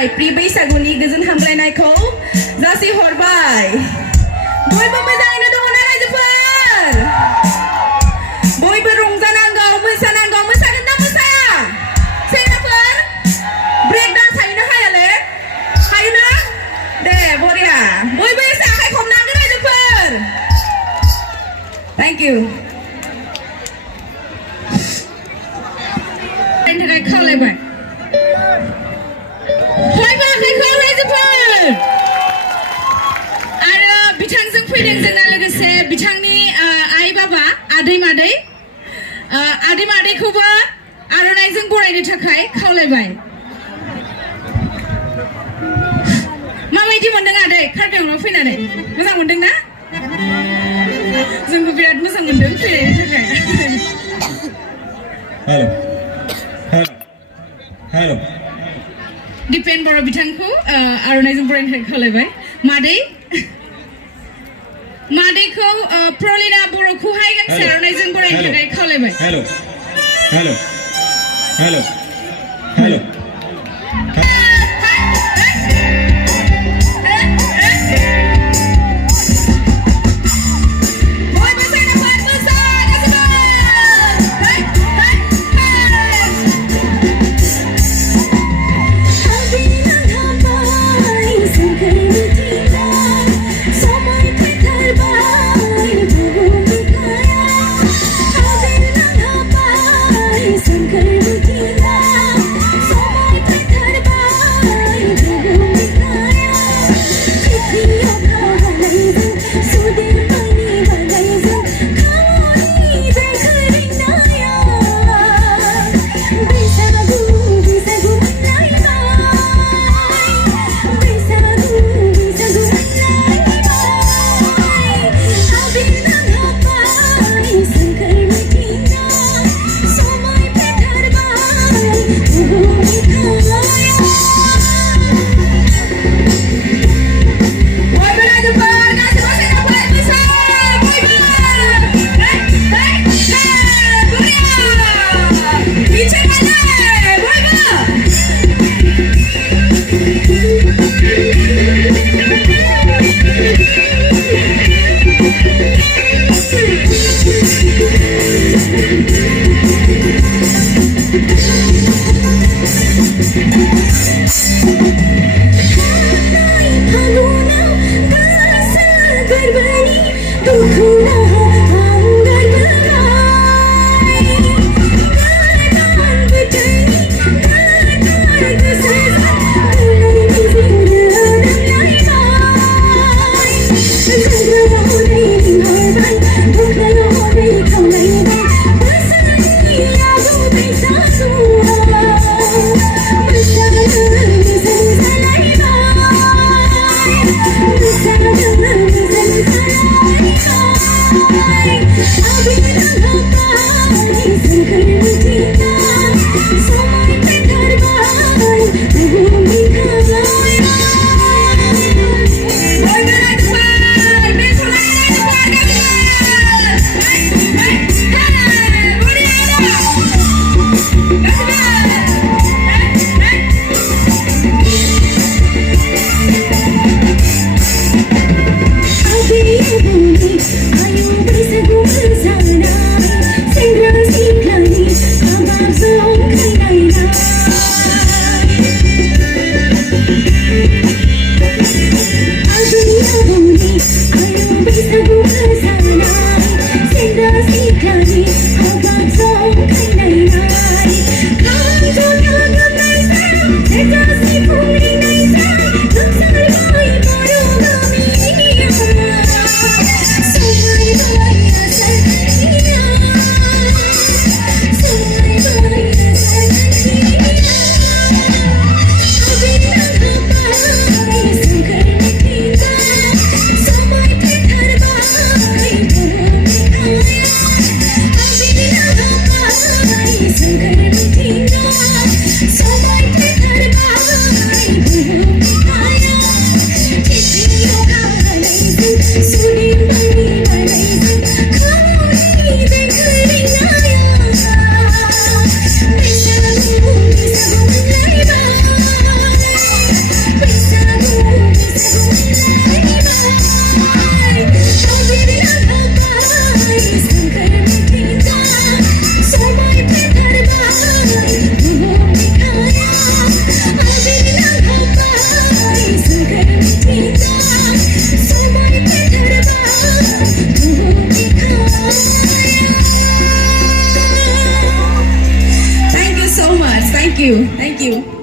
थाखाय प्रि बैसागुनि गोजोन हामलायनायखौ जासि हरबाय बयबो मोजाङैनो दङ ना रायजोफोर बयबो रंजानांगौ मोसानांगौ मोसागोन ना मोसाया सेंग्राफोर ब्रेक डान्स हायोना हायाले हायोना दे बरिया बयबो एसे आखाइ खबनांगोन रायजोफोर थेंक इउ थाखाय खावलायबाय बयबो आखाइखौ रायजोफोर आरो बिथांजों फैदों जोंना लोगोसे बिथांनि आइ बाबा आदै मादैखौबो आर'नाइजों बरायनो थाखाय खावलायबाय माबायदि मोनदों आदै कार्बिआंलाव फैनानै मोजां मोनदों ना जोंबो बिराद मोजां मोनदों फैनायनि थाखाय हेल' दिपेन बर' बिथांखौ आर'नाइजों बरायनो थाखाय खावलायबाय मादैखौ प्रलिना बर'खौहाय गांसे आर'नाइजों बरायनो थाखाय खावलायबाय hello' Ayo, bisa gue sana. you. Thank you.